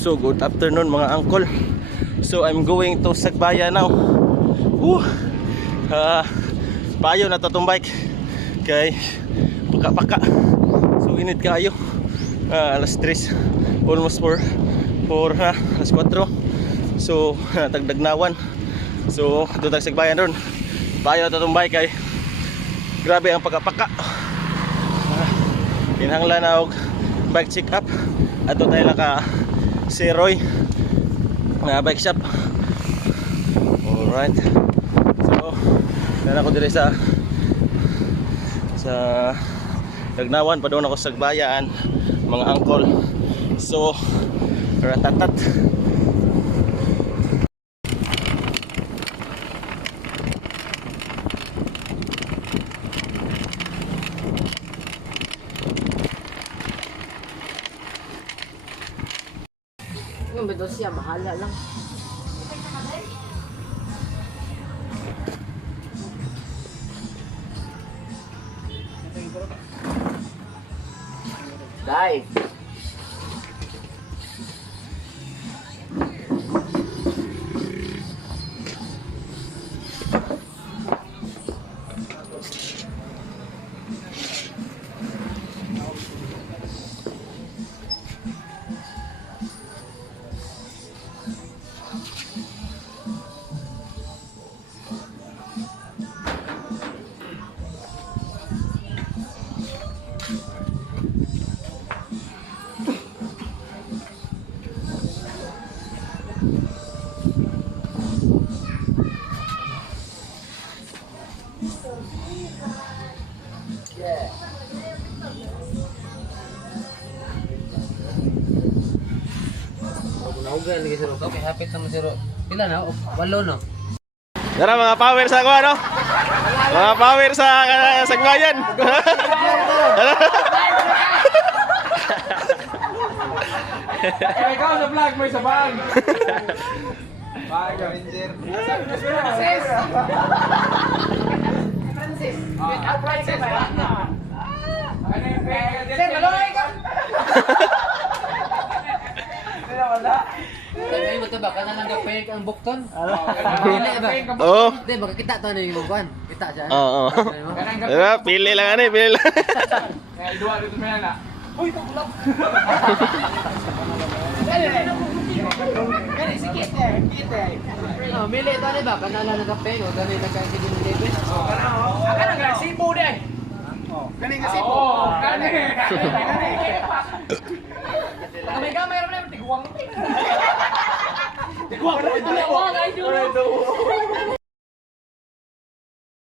So good afternoon mga uncle. So I'm going to Sagbayan now. Payo na to tong bike kay paka-paka. So init kayo. Alas 3, almost 4 na, alas 4. So tagdagnawan. So doon tag Sagbayan ron. Payo na to tong bike kay grabe ang paka-paka. Kinahanglan na og bike check up. Ato tayo naka si Roy na bike shop. Alright. So nana ko dire sa Dagnawan pa doon ako sa Sagbayan mga uncle. So ratatat. Yung bedo siya, bahala lang. Dai. Naugan lagi siro. Okay, hapit sama siro. Pila na? 8 no. Tara mga power sa ko ano? Mga power sa Sagbayan. Ikaw sa vlog mo sa bag. Bag Ranger. Francis. Francis. Outright sa bag. Ano yung sir, malungay ka. Wala. Ay mo ba kana lang gapay ang bukton? Pili ba? Oo. Di makakita to na yung buwan. Kita siya. Oo. Diba? Pili lang ano, pili lang. Kaya dua dito may na. Uy, takulap. Kani sikit eh, sikit eh. Oh, mili to ni ba kana lang gapay o gani nagkakidi ng debit. Aka nang sipo de. Kani nga sipo. Kani. Gamay-gamay ra man tiguang. Tiguang ito na.